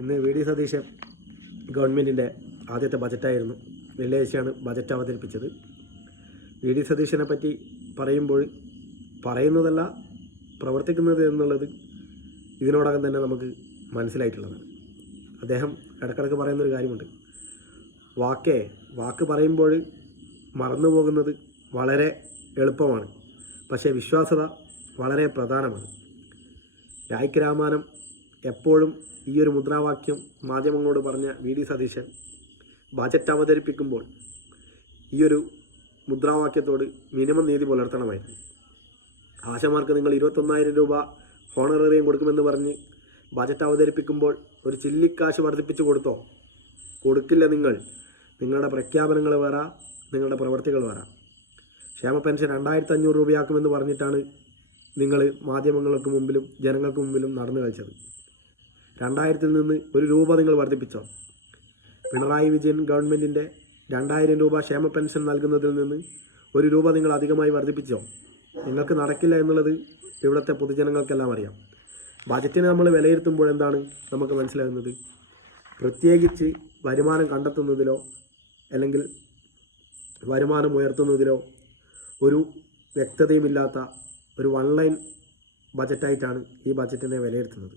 ഇന്ന് V D Satheesan ഗവൺമെൻറ്റിൻ്റെ ആദ്യത്തെ ബജറ്റായിരുന്നു. വെള്ളിയാഴ്ചയാണ് ബജറ്റ് അവതരിപ്പിച്ചത്. വി ഡി സതീശനെ പറ്റി പറയുമ്പോൾ പറയുന്നതല്ല പ്രവർത്തിക്കുന്നത് എന്നുള്ളത് ഇതിനോടകം തന്നെ നമുക്ക് മനസ്സിലായിട്ടുള്ളതാണ്. അദ്ദേഹം ഇടയ്ക്കിടയ്ക്ക് പറയുന്നൊരു കാര്യമുണ്ട്, വാക്ക് പറയുമ്പോൾ മറന്നു പോകുന്നത് വളരെ എളുപ്പമാണ്, പക്ഷേ വിശ്വാസ്യത വളരെ പ്രധാനമാണ്. രായ്ക്ക് രാമാനം എപ്പോഴും ഈ ഒരു മുദ്രാവാക്യം മാധ്യമങ്ങളോട് പറഞ്ഞ വി ഡി സതീശൻ ബജറ്റ് അവതരിപ്പിക്കുമ്പോൾ ഈ ഒരു മുദ്രാവാക്യത്തോട് മിനിമം നീതി പുലർത്തണമായിരുന്നു. ആശമാർക്ക് നിങ്ങൾ 21,000 രൂപ ഹോണറേറിയം കൊടുക്കുമെന്ന് പറഞ്ഞ് ബജറ്റ് അവതരിപ്പിക്കുമ്പോൾ ഒരു ചില്ലിക്കാശ് വർദ്ധിപ്പിച്ചു കൊടുത്തോ? കൊടുക്കില്ല. നിങ്ങളുടെ പ്രഖ്യാപനങ്ങൾ വേറെ, നിങ്ങളുടെ പ്രവർത്തികൾ വേറെ. ക്ഷേമ പെൻഷൻ 2,500 രൂപയാക്കുമെന്ന് പറഞ്ഞിട്ടാണ് നിങ്ങൾ മാധ്യമങ്ങൾക്ക് മുമ്പിലും ജനങ്ങൾക്ക് മുമ്പിലും നടന്നു കളിച്ചത്. 2,000-ൽ നിന്ന് 1 രൂപ നിങ്ങൾ വർദ്ധിപ്പിച്ചോ? പിണറായി വിജയൻ ഗവൺമെൻറ്റിൻ്റെ 2,000 രൂപ ക്ഷേമ പെൻഷൻ നൽകുന്നതിൽ നിന്ന് 1 രൂപ നിങ്ങൾ അധികമായി വർദ്ധിപ്പിച്ചോ? നിങ്ങൾക്ക് നടക്കില്ല എന്നുള്ളത് ഇവിടുത്തെ പൊതുജനങ്ങൾക്കെല്ലാം അറിയാം. ബജറ്റിനെ നമ്മൾ വിലയിരുത്തുമ്പോൾ എന്താണ് നമുക്ക് മനസ്സിലാകുന്നത്? പ്രത്യേകിച്ച് വരുമാനം കണ്ടെത്തുന്നതിലോ അല്ലെങ്കിൽ വരുമാനം ഉയർത്തുന്നതിലോ ഒരു വ്യക്തതയുമില്ലാത്ത ഒരു വൺ ലൈൻ ബജറ്റായിട്ടാണ് ഈ ബജറ്റിനെ വിലയിരുത്തുന്നത്.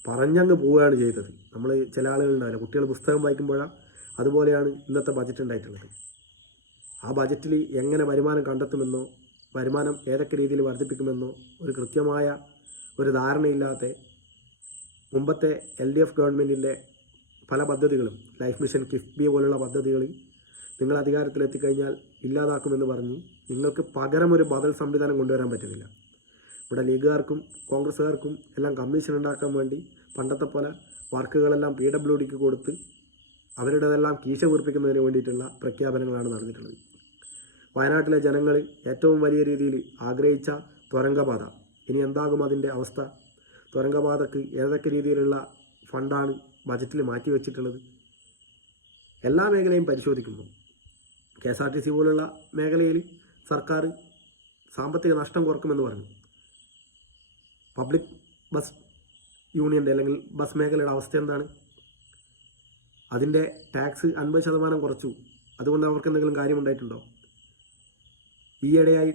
പറഞ്ഞങ്ങ് പോവുകയാണ് ചെയ്തത്. നമ്മൾ ചില ആളുകളുണ്ടാവില്ല, കുട്ടികൾ പുസ്തകം വായിക്കുമ്പോഴാണ് അതുപോലെയാണ് ഇന്നത്തെ ബജറ്റ് ഉണ്ടായിട്ടുള്ളത്. ആ ബജറ്റിൽ എങ്ങനെ വരുമാനം കണ്ടെത്തുമെന്നോ വരുമാനം ഏതൊക്കെ രീതിയിൽ വർദ്ധിപ്പിക്കുമെന്നോ ഒരു കൃത്യമായ ഒരു ധാരണയില്ലാത്ത മുമ്പത്തെ LDF ഗവൺമെൻറ്റിൻ്റെ പല പദ്ധതികളും, ലൈഫ് മിഷൻ, കിഫ്ബി പോലുള്ള പദ്ധതികൾ നിങ്ങൾ അധികാരത്തിലെത്തിക്കഴിഞ്ഞാൽ ഇല്ലാതാക്കുമെന്ന് പറഞ്ഞ് നിങ്ങൾക്ക് പകരം ഒരു ബദൽ സംവിധാനം കൊണ്ടുവരാൻ പറ്റുന്നില്ല. ഇവിടെ ലീഗുകാർക്കും കോൺഗ്രസ്സുകാർക്കും എല്ലാം കമ്മീഷൻ ഉണ്ടാക്കാൻ വേണ്ടി പണ്ടത്തെ പോലെ വർക്കുകളെല്ലാം PWDക്ക് കൊടുത്ത് അവരുടേതെല്ലാം കീശ വീർപ്പിക്കുന്നതിന് വേണ്ടിയിട്ടുള്ള പ്രഖ്യാപനങ്ങളാണ് നടന്നിട്ടുള്ളത്. വയനാട്ടിലെ ജനങ്ങൾ ഏറ്റവും വലിയ രീതിയിൽ ആഗ്രഹിച്ച തുരങ്കപാത, ഇനി എന്താകും അതിൻ്റെ അവസ്ഥ? തുരങ്കപാതക്ക് ഏതൊക്കെ രീതിയിലുള്ള ഫണ്ടാണ് ബജറ്റിൽ മാറ്റിവെച്ചിട്ടുള്ളത്? എല്ലാ മേഖലയും പരിശോധിക്കുമ്പോൾ KSRTC പോലുള്ള മേഖലയിൽ സർക്കാർ സാമ്പത്തിക നഷ്ടം കുറക്കുമെന്ന് പറഞ്ഞു. പബ്ലിക് ബസ് യൂണിയൻ്റെ അല്ലെങ്കിൽ ബസ് മേഖലയുടെ അവസ്ഥ എന്താണ്? അതിൻ്റെ ടാക്സ് 50% കുറച്ചു. അതുകൊണ്ട് അവർക്ക് എന്തെങ്കിലും കാര്യമുണ്ടായിട്ടുണ്ടോ? ഈയിടെയായി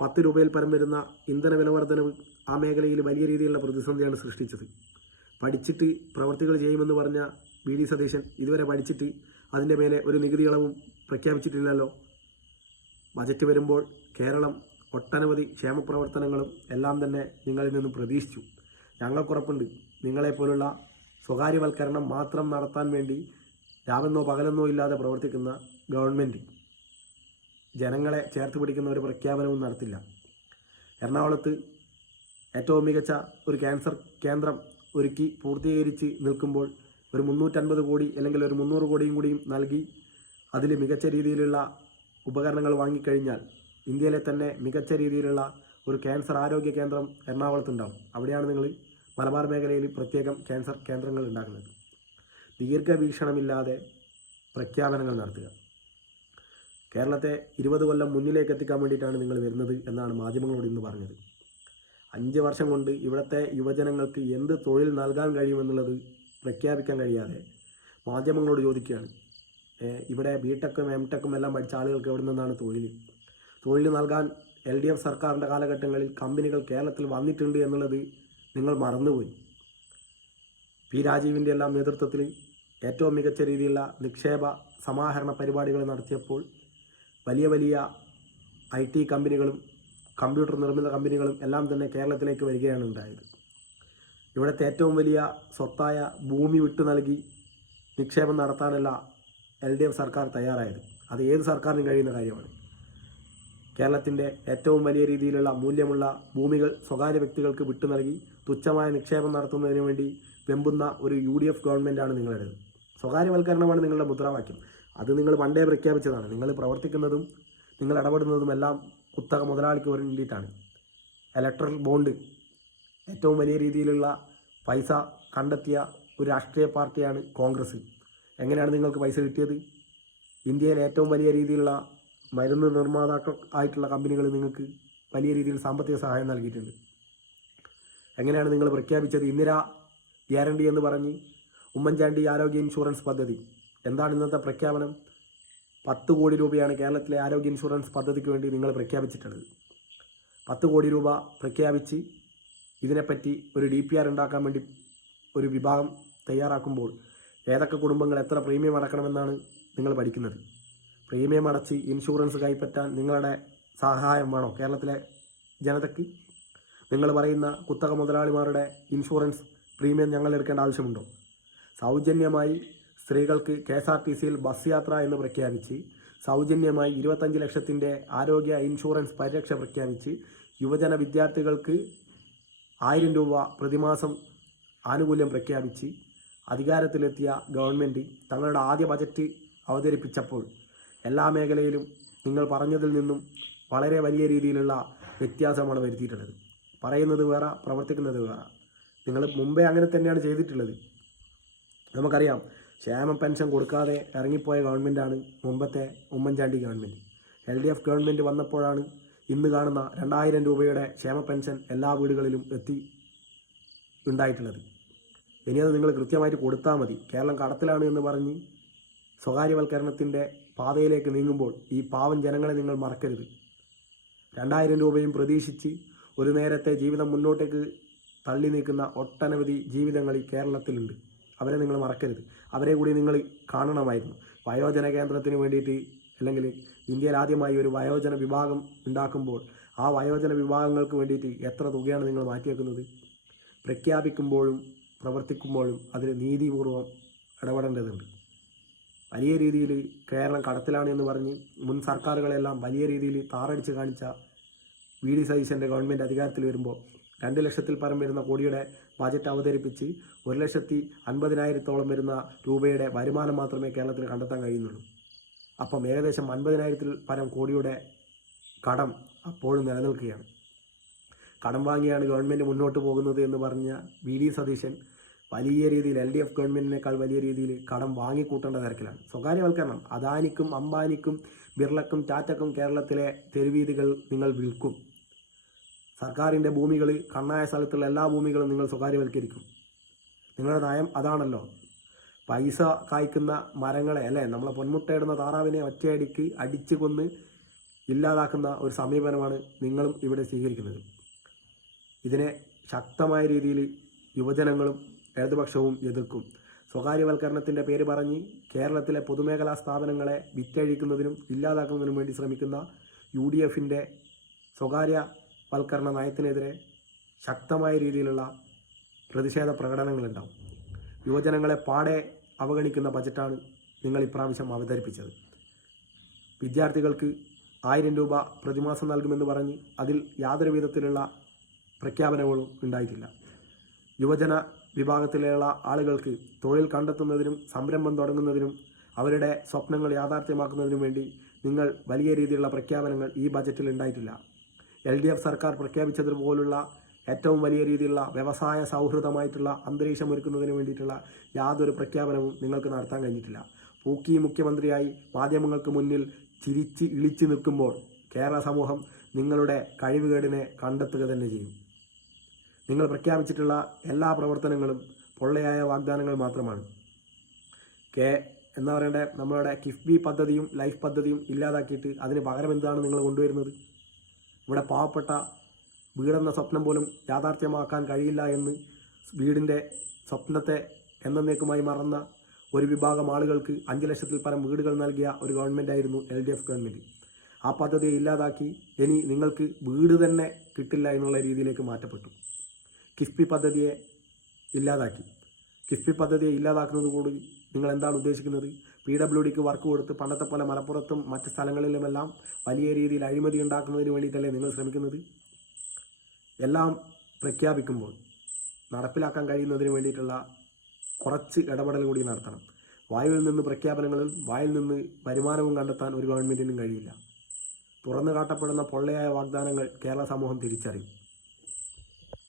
10 രൂപയിൽ പരം വരുന്ന ഇന്ധന വില വർധനവ് ആ മേഖലയിൽ വലിയ രീതിയിലുള്ള പ്രതിസന്ധിയാണ് സൃഷ്ടിച്ചത്. പഠിച്ചിട്ട് പ്രവർത്തികൾ ചെയ്യുമെന്ന് പറഞ്ഞ വി ഡി സതീശൻ ഇതുവരെ പഠിച്ചിട്ട് അതിൻ്റെ മേലെ ഒരു നികുതി ഇളവും പ്രഖ്യാപിച്ചിട്ടില്ലല്ലോ. ബജറ്റ് വരുമ്പോൾ കേരളം ഒട്ടനവധി ക്ഷേമപ്രവർത്തനങ്ങളും എല്ലാം തന്നെ നിങ്ങളിൽ നിന്നും പ്രതീക്ഷിച്ചു. ഞങ്ങൾക്കുറപ്പുണ്ട്, നിങ്ങളെപ്പോലുള്ള സ്വകാര്യവൽക്കരണം മാത്രം നടത്താൻ വേണ്ടി രാവെന്നോ പകലെന്നോ ഇല്ലാതെ പ്രവർത്തിക്കുന്ന ഗവൺമെൻറ് ജനങ്ങളെ ചേർത്ത് പിടിക്കുന്ന ഒരു പ്രഖ്യാപനവും നടത്തില്ല. എറണാകുളത്ത് ഏറ്റവും മികച്ച ഒരു ക്യാൻസർ കേന്ദ്രം ഒരുക്കി പൂർത്തീകരിച്ച് നിൽക്കുമ്പോൾ ഒരു 350 കോടി അല്ലെങ്കിൽ ഒരു 300 കോടിയും കൂടിയും നൽകി അതിൽ മികച്ച രീതിയിലുള്ള ഉപകരണങ്ങൾ വാങ്ങിക്കഴിഞ്ഞാൽ ഇന്ത്യയിലെ തന്നെ മികച്ച രീതിയിലുള്ള ഒരു ക്യാൻസർ ആരോഗ്യ കേന്ദ്രം എറണാകുളത്തുണ്ടാവും. അവിടെയാണ് നിങ്ങൾ മലബാർ മേഖലയിൽ പ്രത്യേകം ക്യാൻസർ കേന്ദ്രങ്ങൾ ഉണ്ടാക്കുന്നത്. ദീർഘവീക്ഷണമില്ലാതെ പ്രഖ്യാപനങ്ങൾ നടത്തുക. കേരളത്തെ 20 കൊല്ലം മുന്നിലേക്ക് എത്തിക്കാൻ വേണ്ടിയിട്ടാണ് നിങ്ങൾ വരുന്നത് എന്നാണ് മാധ്യമങ്ങളോട് ഇന്ന് പറഞ്ഞത്. 5 വർഷം കൊണ്ട് ഇവിടുത്തെ യുവജനങ്ങൾക്ക് എന്ത് തൊഴിൽ നൽകാൻ കഴിയുമെന്നുള്ളത് പ്രഖ്യാപിക്കാൻ കഴിയാതെ മാധ്യമങ്ങളോട് ചോദിക്കുകയാണ്. ഇവിടെ BTech MTech എല്ലാം പഠിച്ച ആളുകൾക്ക് എവിടെ നിന്നാണ് തൊഴിൽ നൽകാൻ? LDF സർക്കാരിൻ്റെ കാലഘട്ടങ്ങളിൽ കമ്പനികൾ കേരളത്തിൽ വന്നിട്ടുണ്ട് എന്നുള്ളത് നിങ്ങൾ മറന്നുപോയി. P രാജീവിൻ്റെ എല്ലാം നേതൃത്വത്തിൽ ഏറ്റവും മികച്ച രീതിയിലുള്ള നിക്ഷേപ സമാഹരണ പരിപാടികൾ നടത്തിയപ്പോൾ വലിയ IT കമ്പനികളും കമ്പ്യൂട്ടർ നിർമ്മിത കമ്പനികളും എല്ലാം തന്നെ കേരളത്തിലേക്ക് വരികയാണ് ഉണ്ടായത്. ഇവിടുത്തെ ഏറ്റവും വലിയ സ്വത്തായ ഭൂമി വിട്ടു നൽകി നിക്ഷേപം നടത്താനല്ല LDF സർക്കാർ തയ്യാറായത്. അത് ഏത് സർക്കാരിനും കഴിയുന്ന കാര്യമാണ്. കേരളത്തിൻ്റെ ഏറ്റവും വലിയ രീതിയിലുള്ള മൂല്യമുള്ള ഭൂമികൾ സ്വകാര്യ വ്യക്തികൾക്ക് വിട്ടു നൽകി തുച്ഛമായ നിക്ഷേപം നടത്തുന്നതിന് വേണ്ടി വെമ്പുന്ന ഒരു UDF ഗവൺമെൻറ്റാണ് നിങ്ങളുടേത്. സ്വകാര്യവൽക്കരണമാണ് നിങ്ങളുടെ മുദ്രാവാക്യം. അത് നിങ്ങൾ പണ്ടേ പ്രഖ്യാപിച്ചതാണ്. നിങ്ങൾ പ്രവർത്തിക്കുന്നതും നിങ്ങൾ ഇടപെടുന്നതുമെല്ലാം കുത്തക മുതലാളിക്ക് വേണ്ടിയിട്ടാണ്. ഇലക്ട്രൽ ബോണ്ട് ഏറ്റവും വലിയ രീതിയിലുള്ള പൈസ കണ്ടെത്തിയ ഒരു രാഷ്ട്രീയ പാർട്ടിയാണ് കോൺഗ്രസ്. എങ്ങനെയാണ് നിങ്ങൾക്ക് പൈസ കിട്ടിയത്? ഇന്ത്യയിലെ ഏറ്റവും വലിയ രീതിയിലുള്ള മരുന്ന് നിർമ്മാതാക്കൾ ആയിട്ടുള്ള കമ്പനികൾ നിങ്ങൾക്ക് വലിയ രീതിയിൽ സാമ്പത്തിക സഹായം നൽകിയിട്ടുണ്ട്. എങ്ങനെയാണ് നിങ്ങൾ പ്രഖ്യാപിച്ചത്? ഇന്ദിര ഗ്യാരണ്ടി എന്ന് പറഞ്ഞ് ഉമ്മൻചാണ്ടി ആരോഗ്യ ഇൻഷുറൻസ് പദ്ധതി. എന്താണ് ഇന്നത്തെ പ്രഖ്യാപനം? 10 കോടി രൂപയാണ് കേരളത്തിലെ ആരോഗ്യ ഇൻഷുറൻസ് പദ്ധതിക്ക് വേണ്ടി നിങ്ങൾ പ്രഖ്യാപിച്ചിട്ടുള്ളത്. 10 കോടി രൂപ പ്രഖ്യാപിച്ച് ഇതിനെപ്പറ്റി ഒരു DPR ഉണ്ടാക്കാൻ വേണ്ടി ഒരു വിഭാഗം തയ്യാറാക്കുമ്പോൾ ഏതൊക്കെ കുടുംബങ്ങൾ എത്ര പ്രീമിയം അടക്കണമെന്നാണ് നിങ്ങൾ പഠിക്കുന്നത്. പ്രീമിയം അടച്ച് ഇൻഷുറൻസ് കൈപ്പറ്റാൻ നിങ്ങളുടെ സഹായം വേണോ കേരളത്തിലെ ജനതയ്ക്ക്? നിങ്ങൾ പറയുന്ന കുത്തക മുതലാളിമാരുടെ ഇൻഷുറൻസ് പ്രീമിയം ഞങ്ങൾ എടുക്കേണ്ട ആവശ്യമുണ്ടോ? സൗജന്യമായി സ്ത്രീകൾക്ക് KSRTCയിൽ ബസ് യാത്ര എന്ന് പ്രഖ്യാപിച്ച്, സൗജന്യമായി 25 ലക്ഷത്തിൻ്റെ ആരോഗ്യ ഇൻഷുറൻസ് പരിരക്ഷ പ്രഖ്യാപിച്ച്, യുവജന വിദ്യാർത്ഥികൾക്ക് 1000 രൂപ പ്രതിമാസം ആനുകൂല്യം പ്രഖ്യാപിച്ച് അധികാരത്തിലെത്തിയ ഗവൺമെൻറ് തങ്ങളുടെ ആദ്യ ബജറ്റ് അവതരിപ്പിച്ചപ്പോൾ എല്ലാ മേഖലയിലും നിങ്ങൾ പറഞ്ഞതിൽ നിന്നും വളരെ വലിയ രീതിയിലുള്ള വ്യത്യാസമാണ് വരുത്തിയിട്ടുള്ളത്. പറയുന്നത് വേറെ, പ്രവർത്തിക്കുന്നത് വേറെ. നിങ്ങൾ മുമ്പേ അങ്ങനെ തന്നെയാണ് ചെയ്തിട്ടുള്ളത്. നമുക്കറിയാം, ക്ഷേമ പെൻഷൻ കൊടുക്കാതെ ഇറങ്ങിപ്പോയ ഗവൺമെൻറ്റാണ് മുമ്പത്തെ ഉമ്മൻചാണ്ടി ഗവൺമെൻറ്. LDF ഗവൺമെൻറ് വന്നപ്പോഴാണ് ഇന്ന് കാണുന്ന 2000 രൂപയുടെ ക്ഷേമ പെൻഷൻ എല്ലാ വീടുകളിലും ഉണ്ടായിട്ടുള്ളത്. ഇനി അത് നിങ്ങൾ കൃത്യമായിട്ട് കൊടുത്താൽ മതി. കേരളം കടത്തിലാണ് എന്ന് പറഞ്ഞ് സ്വകാര്യവൽക്കരണത്തിൻ്റെ പാതയിലേക്ക് നീങ്ങുമ്പോൾ ഈ പാവം ജനങ്ങളെ നിങ്ങൾ മറക്കരുത്. 2000 രൂപയും പ്രതീക്ഷിച്ച് ഒരു നേരത്തെ ജീവിതം മുന്നോട്ടേക്ക് തള്ളി നീക്കുന്ന ഒട്ടനവധി ജീവിതങ്ങൾ ഈ കേരളത്തിലുണ്ട്. അവരെ നിങ്ങൾ മറക്കരുത്. അവരെ കൂടി നിങ്ങൾ കാണണമായിരുന്നു. വയോജന കേന്ദ്രത്തിന് വേണ്ടിയിട്ട്, അല്ലെങ്കിൽ ഇന്ത്യയിൽ ആദ്യമായി ഒരു വയോജന വിഭാഗം ഉണ്ടാക്കുമ്പോൾ ആ വയോജന വിഭാഗങ്ങൾക്ക് വേണ്ടിയിട്ട് എത്ര തുകയാണ് നിങ്ങൾ മാറ്റിവെക്കുന്നത്? പ്രഖ്യാപിക്കുമ്പോഴും പ്രവർത്തിക്കുമ്പോഴും അതിൽ നീതിപൂർവം ഇടപെടേണ്ടതുണ്ട്. വലിയ രീതിയിൽ കേരളം കടത്തിലാണ് എന്ന് പറഞ്ഞ് മുൻ സർക്കാരുകളെല്ലാം വലിയ രീതിയിൽ താറടിച്ച് കാണിച്ച VD സതീശൻ്റെ ഗവൺമെൻറ് അധികാരത്തിൽ വരുമ്പോൾ 2 ലക്ഷത്തിൽ പരം വരുന്ന കോടിയുടെ ബജറ്റ് അവതരിപ്പിച്ച് 1,50,000 വരുന്ന രൂപയുടെ വരുമാനം മാത്രമേ കേരളത്തിൽ കണ്ടെത്താൻ കഴിയുന്നുള്ളൂ. അപ്പം ഏകദേശം 50,000 പരം കോടിയുടെ കടം അപ്പോഴും നിലനിൽക്കുകയാണ്. കടം വാങ്ങിയാണ് ഗവൺമെൻറ് മുന്നോട്ട് പോകുന്നത് എന്ന് പറഞ്ഞ VD സതീശൻ വലിയ രീതിയിൽ LDF ഗവൺമെൻറ്റിനേക്കാൾ വലിയ രീതിയിൽ കടം വാങ്ങിക്കൂട്ടേണ്ട തിരക്കിലാണ്. സ്വകാര്യവൽക്കരണം, അദാനിക്കും അംബാനിക്കും ബിർളക്കും ടാറ്റക്കും കേരളത്തിലെ തെരുവീതികൾ നിങ്ങൾ വിൽക്കും. സർക്കാരിൻ്റെ ഭൂമികൾ, കണ്ണായ സ്ഥലത്തുള്ള എല്ലാ ഭൂമികളും നിങ്ങൾ സ്വകാര്യവൽക്കരിക്കും. നിങ്ങളുടെ നയം അതാണല്ലോ. പൈസ കായ്ക്കുന്ന മരങ്ങളെ, അല്ലേ, നമ്മളെ പൊന്മുട്ടയിടുന്ന താറാവിനെ ഒറ്റയടിക്ക് അടിച്ചു കൊന്ന് ഇല്ലാതാക്കുന്ന ഒരു സമീപനമാണ് നിങ്ങളും ഇവിടെ സ്വീകരിക്കുന്നത്. ഇതിനെ ശക്തമായ രീതിയിൽ യുവജനങ്ങളും ഇടതുപക്ഷവും എതിർക്കും. സ്വകാര്യവൽക്കരണത്തിൻ്റെ പേര് പറഞ്ഞ് കേരളത്തിലെ പൊതുമേഖലാ സ്ഥാപനങ്ങളെ വിറ്റഴിക്കുന്നതിനും ഇല്ലാതാക്കുന്നതിനും വേണ്ടി ശ്രമിക്കുന്ന UDFൻ്റെ സ്വകാര്യവൽക്കരണ നയത്തിനെതിരെ ശക്തമായ രീതിയിലുള്ള പ്രതിഷേധ പ്രകടനങ്ങളുണ്ടാവും. യുവജനങ്ങളെ പാടെ അവഗണിക്കുന്ന ബജറ്റാണ് നിങ്ങൾ ഇപ്രാവശ്യം അവതരിപ്പിച്ചത്. വിദ്യാർത്ഥികൾക്ക് 1000 രൂപ പ്രതിമാസം നൽകുമെന്ന് പറഞ്ഞ് അതിൽ യാതൊരു വിധത്തിലുള്ള പ്രഖ്യാപനങ്ങളും ഉണ്ടായിട്ടില്ല. യുവജന വിഭാഗത്തിലുള്ള ആളുകൾക്ക് തൊഴിൽ കണ്ടെത്തുന്നതിനും സംരംഭം തുടങ്ങുന്നതിനും അവരുടെ സ്വപ്നങ്ങൾ യാഥാർത്ഥ്യമാക്കുന്നതിനും വേണ്ടി നിങ്ങൾ വലിയ രീതിയിലുള്ള പ്രഖ്യാപനങ്ങൾ ഈ ബജറ്റിൽ ഉണ്ടായിട്ടില്ല. LDF സർക്കാർ പ്രഖ്യാപിച്ചതുപോലുള്ള ഏറ്റവും വലിയ രീതിയിലുള്ള വ്യവസായ സൗഹൃദമായിട്ടുള്ള അന്തരീക്ഷം ഒരുക്കുന്നതിന് വേണ്ടിയിട്ടുള്ള യാതൊരു പ്രഖ്യാപനവും നിങ്ങൾക്ക് നടത്താൻ കഴിഞ്ഞിട്ടില്ല. പൂക്കി മുഖ്യമന്ത്രിയായി മാധ്യമങ്ങൾക്ക് മുന്നിൽ ചിരിച്ച് ഇളിച്ചു നിൽക്കുമ്പോൾ കേരള സമൂഹം നിങ്ങളുടെ കഴിവുകേടിനെ കണ്ടെത്തുക തന്നെ ചെയ്യും. നിങ്ങൾ പ്രഖ്യാപിച്ചിട്ടുള്ള എല്ലാ പ്രവർത്തനങ്ങളും പൊള്ളയായ വാഗ്ദാനങ്ങൾ മാത്രമാണ്. എന്താ പറയണ്ടേ, നമ്മളുടെ കിഫ്ബി പദ്ധതിയും ലൈഫ് പദ്ധതിയും ഇല്ലാതാക്കിയിട്ട് അതിന് പകരം എന്താണ് നിങ്ങൾ കൊണ്ടുവരുന്നത്? ഇവിടെ പാവപ്പെട്ട വീടെന്ന സ്വപ്നം പോലും യാഥാർത്ഥ്യമാക്കാൻ കഴിയില്ല എന്ന് വീടിൻ്റെ സ്വപ്നത്തെ എന്നേക്കുമായി മറന്ന ഒരു വിഭാഗം ആളുകൾക്ക് 5 ലക്ഷത്തിൽ പരം വീടുകൾ നൽകിയ ഒരു ഗവൺമെൻറ്റായിരുന്നു LDF ഗവൺമെൻറ്. ആ പദ്ധതിയെ ഇല്ലാതാക്കി ഇനി നിങ്ങൾക്ക് വീട് തന്നെ കിട്ടില്ല എന്നുള്ള രീതിയിലേക്ക് മാറ്റപ്പെട്ടു. കിഫ്ബി പദ്ധതിയെ ഇല്ലാതാക്കി. കിഫ്ബി പദ്ധതിയെ ഇല്ലാതാക്കുന്നത് കൂടി നിങ്ങൾ എന്താണ് ഉദ്ദേശിക്കുന്നത്? PWDക്ക് വർക്ക് കൊടുത്ത് പണ്ടത്തെ പോലെ മലപ്പുറത്തും മറ്റ് സ്ഥലങ്ങളിലുമെല്ലാം വലിയ രീതിയിൽ അഴിമതി ഉണ്ടാക്കുന്നതിന് വേണ്ടിയിട്ടല്ലേ നിങ്ങൾ ശ്രമിക്കുന്നത്? എല്ലാം പ്രഖ്യാപിക്കുമ്പോൾ നടപ്പിലാക്കാൻ കഴിയുന്നതിന് വേണ്ടിയിട്ടുള്ള കുറച്ച് ഇടപെടൽ കൂടി നടത്തണം. വായുവിൽ നിന്ന് പ്രഖ്യാപനങ്ങളും വായിൽ നിന്ന് വരുമാനവും കണ്ടെത്താൻ ഒരു ഗവൺമെൻറ്റിനും കഴിയില്ല. തുറന്നു കാട്ടപ്പെടുന്ന പൊള്ളയായ വാഗ്ദാനങ്ങൾ കേരള സമൂഹം തിരിച്ചറിയും.